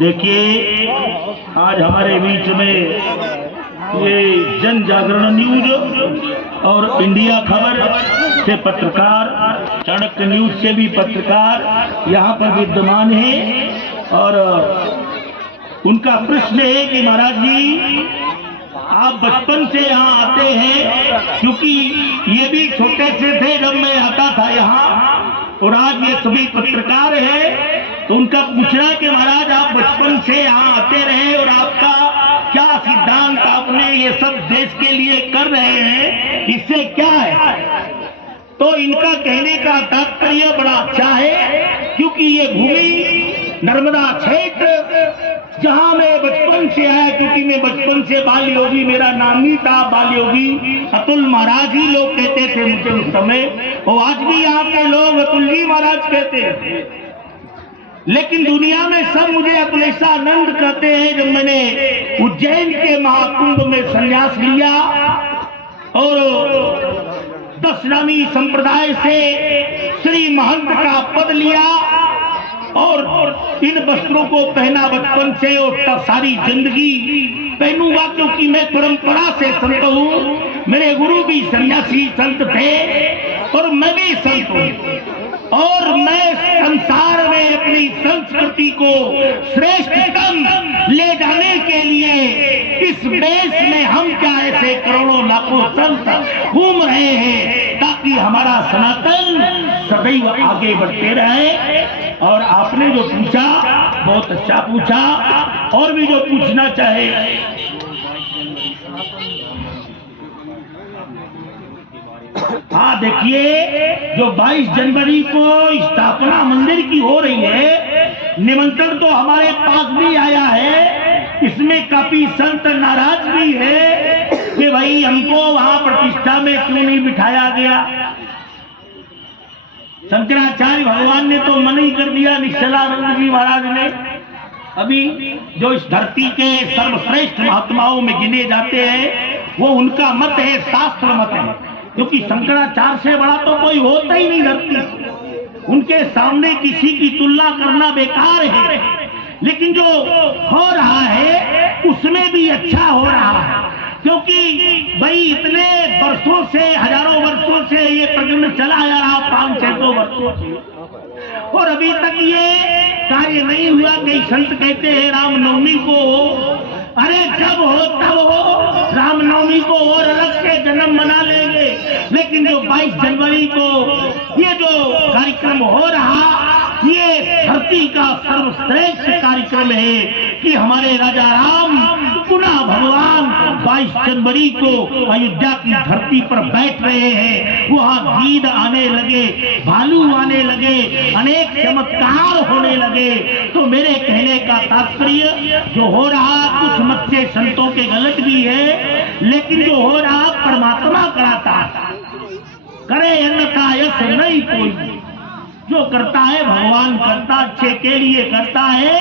देखिए आज हमारे बीच में ये जन जागरण न्यूज और इंडिया खबर से पत्रकार, चाणक्य न्यूज से भी पत्रकार यहाँ पर विद्यमान है और उनका प्रश्न है कि महाराज जी आप बचपन से यहाँ आते हैं, क्योंकि ये भी छोटे से थे जब मैं आता था यहाँ, और आज ये सभी पत्रकार हैं, तो उनका पूछना कि महाराज आप बचपन से यहाँ आते रहे और आपका क्या सिद्धांत आपने ये सब देश के लिए कर रहे हैं, इससे क्या है? तो इनका कहने का तात्पर्य बड़ा अच्छा है, क्योंकि ये भूमि नर्मदा क्षेत्र जहां मैं बचपन से आया, क्योंकि मैं बचपन से बाल योगी, मेरा नाम ही था बाल योगी, अतुल महाराज ही लोग कहते थे मुझे उस समय, और आज भी यहाँ के लोग अतुल जी महाराज कहते हैं। लेकिन दुनिया में सब मुझे अखिलेशानंद कहते हैं। जब मैंने उज्जैन के महाकुंभ में संन्यास लिया और 10 नामी संप्रदाय से श्री महंत का पद लिया और इन वस्त्रों को पहना बचपन से और सारी जिंदगी पहनूंगा, क्योंकि मैं परंपरा से संत हूँ। मेरे गुरु भी सन्यासी संत थे और मैं भी संत हूँ, और मैं संसार में अपनी संस्कृति को श्रेष्ठतम ले जाने के लिए इस देश में हम क्या ऐसे करोड़ों लाखों संत घूम रहे हैं, ताकि हमारा सनातन सदैव आगे बढ़ते रहे। और आपने जो पूछा बहुत अच्छा पूछा, और भी जो पूछना चाहे। हाँ देखिए, जो 22 जनवरी को स्थापना मंदिर की हो रही है, निमंत्रण तो हमारे पास भी आया है। इसमें काफी संत नाराज भी है कि भाई हमको वहां प्रतिष्ठा में क्यों नहीं बिठाया गया। शंकराचार्य भगवान ने तो मना ही कर दिया, निश्चलानंद जी महाराज ने। अभी जो इस धरती के सर्वश्रेष्ठ महात्माओं में गिने जाते हैं वो उनका मत है, शास्त्र मत है, क्योंकि शंकराचार्य से बड़ा तो कोई होता ही नहीं धरती। उनके सामने किसी की तुलना करना बेकार है। लेकिन जो हो रहा है उसमें भी अच्छा हो रहा है, क्योंकि भाई इतने वर्षों से, हजारों वर्षों से ये प्रकरण चला आ रहा, 500-600 वर्षों से, और अभी तक ये कार्य नहीं हुआ। कई संत कहते हैं रामनवमी को, अरे जब हो तब हो, रामनवमी को और अलग से जन्म मना लेंगे। लेकिन जो 22 जनवरी को ये जो कार्यक्रम हो रहा, ये धरती का सर्वश्रेष्ठ कार्यक्रम है कि हमारे राजा राम पुनः भगवान 22 जनवरी को अयोध्या की धरती पर बैठ रहे हैं। वहाँ गीद आने लगे, भालू आने लगे, अनेक चमत्कार होने लगे। तो मेरे कहने का तात्पर्य जो हो रहा कुछ मत से संतों के गलत भी है, लेकिन जो हो रहा परमात्मा कराता, करे अन्यथा यश नहीं कोई। जो करता है भगवान करता, अच्छे के लिए करता है।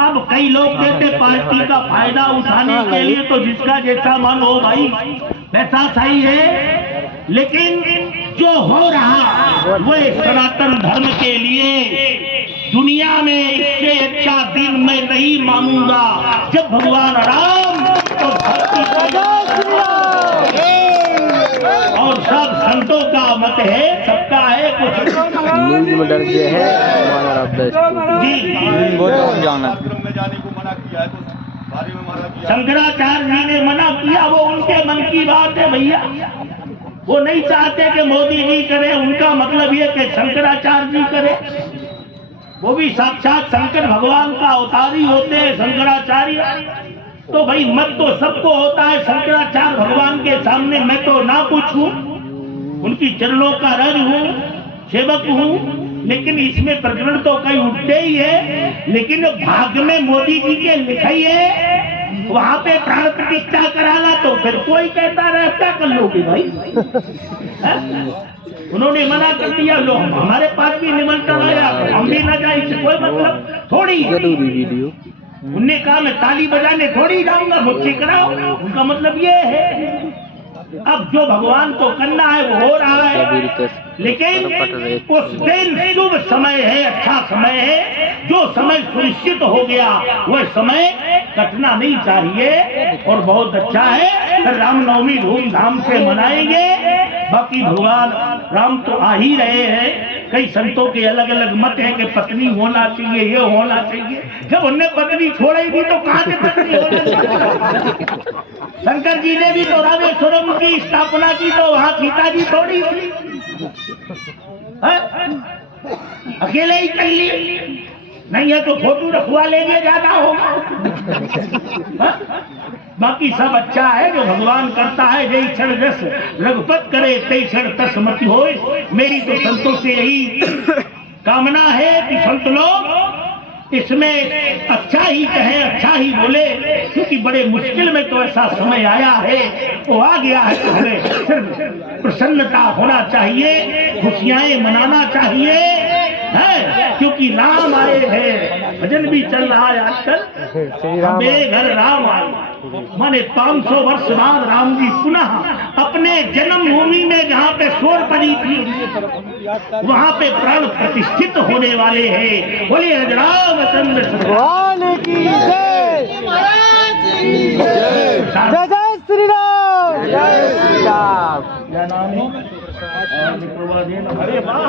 अब कई लोग कहते पार्टी का फायदा उठाने के लिए, तो जिसका जैसा मन हो भाई वैसा सही है। लेकिन जो हो रहा वो सनातन धर्म के लिए दुनिया में इससे अच्छा दिन मैं नहीं मानूंगा जब भगवान राम और सब संतों का मत है, सबका है। कुछ न्यूज में डर गए हैं जी, वो तो जाना शंकराचार्य जी ने मना किया, वो उनके मन की बात है भैया। वो नहीं चाहते कि मोदी जी करे, उनका मतलब ये कि शंकराचार्य जी करे। वो भी साक्षात शंकर भगवान का अवतारी होते हैं शंकराचार्य। तो भाई मत तो सबको होता है, शंकराचार्य भगवान के सामने मैं तो ना पूछूं, उनकी चरणों का रज हूँ, सेवक हूँ। लेकिन इसमें प्रकरण तो कहीं उठते ही है। लेकिन भाग्य में मोदी जी के लिखाई है, वहां पे प्राण प्रतिष्ठा कराना, तो फिर कोई कहता रहे क्या कर लोगे भाई। उन्होंने मना कर दिया, लो हमारे पास भी निमंत्रण आया, हम भी न जाए, इससे कोई मतलब थोड़ी। वीडियो उनने कहा मैं ताली बजाने थोड़ी जाऊंगा, मुझसे कराओ, उनका मतलब ये है। अब जो भगवान को करना है वो हो रहा है। लेकिन उस दिन शुभ समय है, अच्छा समय है जो समय सुनिश्चित हो गया वह समय कटना नहीं चाहिए। और बहुत अच्छा है, रामनवमी धूमधाम से मनाएंगे। बाकी भगवान राम तो आ ही रहे हैं। कई संतों के अलग अलग मत है कि पत्नी होना चाहिए, ये होना चाहिए। जब उनने पत्नी छोड़ेगी तो कहाँ से पत्नी होना चाहिए? शंकर जी ने भी तो रामेश्वरम की स्थापना की, तो वहाँ सीता जी थोड़ी थी, अकेले ही कर ली। नहीं है तो फोटो रखवा लेंगे, ज्यादा होगा। बाकी सब अच्छा है जो भगवान करता है। जय क्षण रस रघुपत करे तय क्षण तस मति होए। मेरी तो संतों से यही कामना है कि संत लोग इसमें अच्छा ही कहें, अच्छा ही बोले, क्योंकि बड़े मुश्किल में तो ऐसा समय आया है, वो आ गया है। तो हमें सिर्फ प्रसन्नता होना चाहिए, खुशियां मनाना चाहिए, है, क्योंकि राम आए हैं। भजन भी चल रहा है आजकल, मेरे घर राम आए। माने 500 वर्ष बाद राम जी पुनः अपने जन्मभूमि में जहाँ पे शोर पड़ी थी, वहाँ पे प्राण प्रतिष्ठित होने वाले हैं। बोलिए रामचंद्र भगवान की जय। जय जय श्री राम। जय श्री राम। क्या नाम है? अरे वाह।